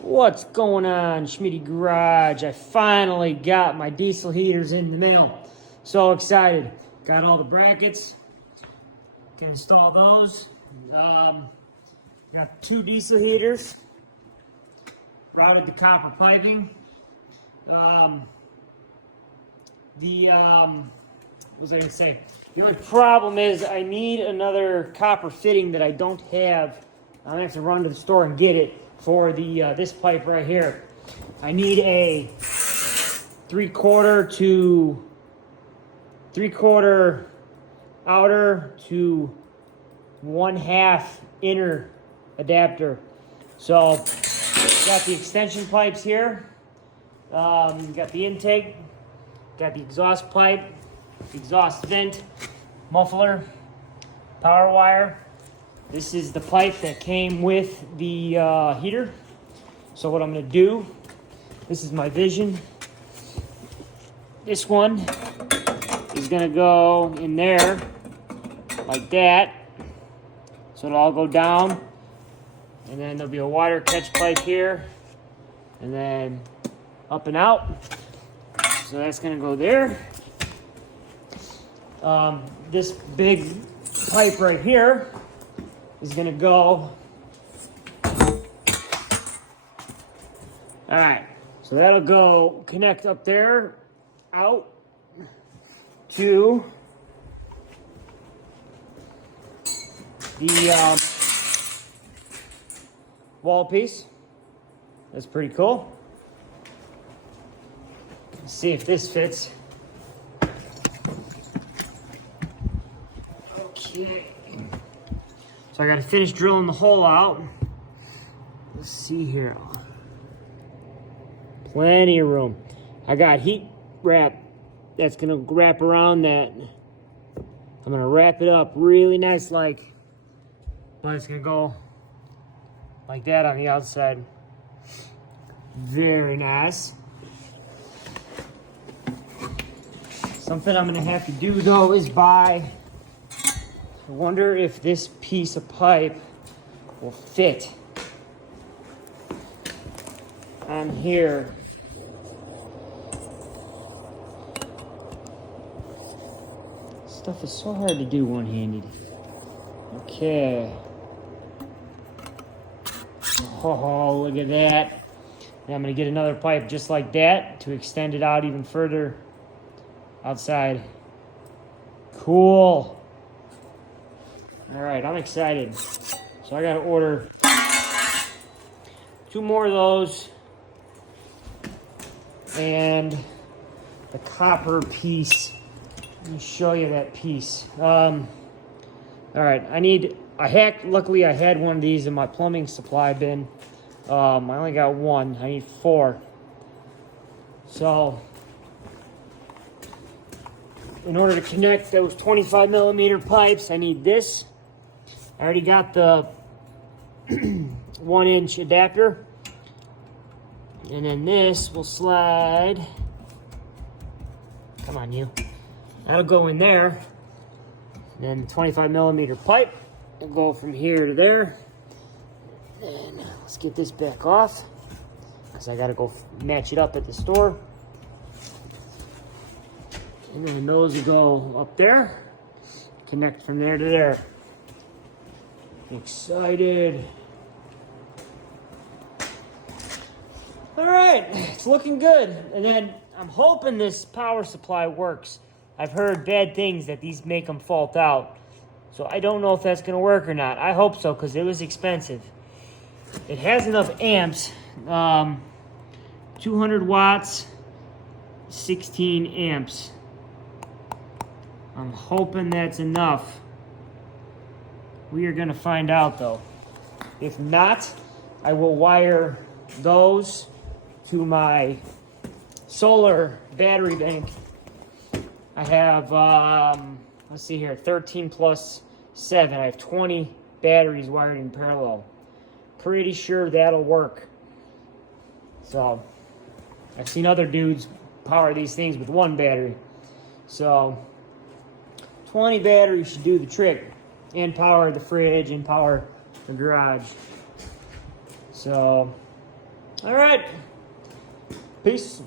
What's going on, Schmitty Garage? I finally got my diesel heaters in the mail. So excited. Got all the brackets. Can install those. Got 2 diesel heaters. Routed the copper piping. What was I gonna say? The only problem is I need another copper fitting that I don't have. I'm gonna have to run to the store and get it for the this pipe right here. I need a 3/4 outer to 1/2 inner adapter. So got the extension pipes here. Got the intake. Got the exhaust pipe, exhaust vent, muffler, power wire. This is the pipe that came with the heater. So what I'm gonna do, this is my vision. This one is gonna go in there like that. So it'll all go down. And then there'll be a water catch pipe here. And then up and out. So that's gonna go there. This big pipe right here is gonna go. All right, so that'll go connect up there, out to the wall piece. That's pretty cool. Let's see if this fits. Okay. So I got to finish drilling the hole out. Let's see here. Plenty of room. I got heat wrap that's going to wrap around that. I'm going to wrap it up really nice like, but it's going to go like that on the outside. Very nice. Something I'm gonna have to do though is buy, I wonder if this piece of pipe will fit on here. Stuff is so hard to do one-handed. Okay. Oh, look at that. Now I'm gonna get another pipe just like that to extend it out even further outside. Cool. All right, I'm excited. So I gotta order 2 more of those and the copper piece. Let me show you that piece. All right, luckily I had one of these in my plumbing supply bin. I only got 1, I need 4. So, in order to connect those 25 millimeter pipes, I need this. I already got the 1-inch adapter. And then this will slide. Come on, you. That'll go in there. And then the 25 millimeter pipe will go from here to there. And let's get this back off, because I gotta go match it up at the store. And then those will go up there, connect from there to there. Excited. All right, it's looking good. And then I'm hoping this power supply works. I've heard bad things that these make them fault out. So I don't know if that's gonna work or not. I hope so, because it was expensive. It has enough amps, 200 watts, 16 amps. I'm hoping that's enough. We are gonna find out though. If not, I will wire those to my solar battery bank. I have, let's see here, 13 plus 7. I have 20 batteries wired in parallel. Pretty sure that'll work. So, I've seen other dudes power these things with 1 battery. So, 20 batteries should do the trick. And power the fridge and power the garage. So, All right. Peace.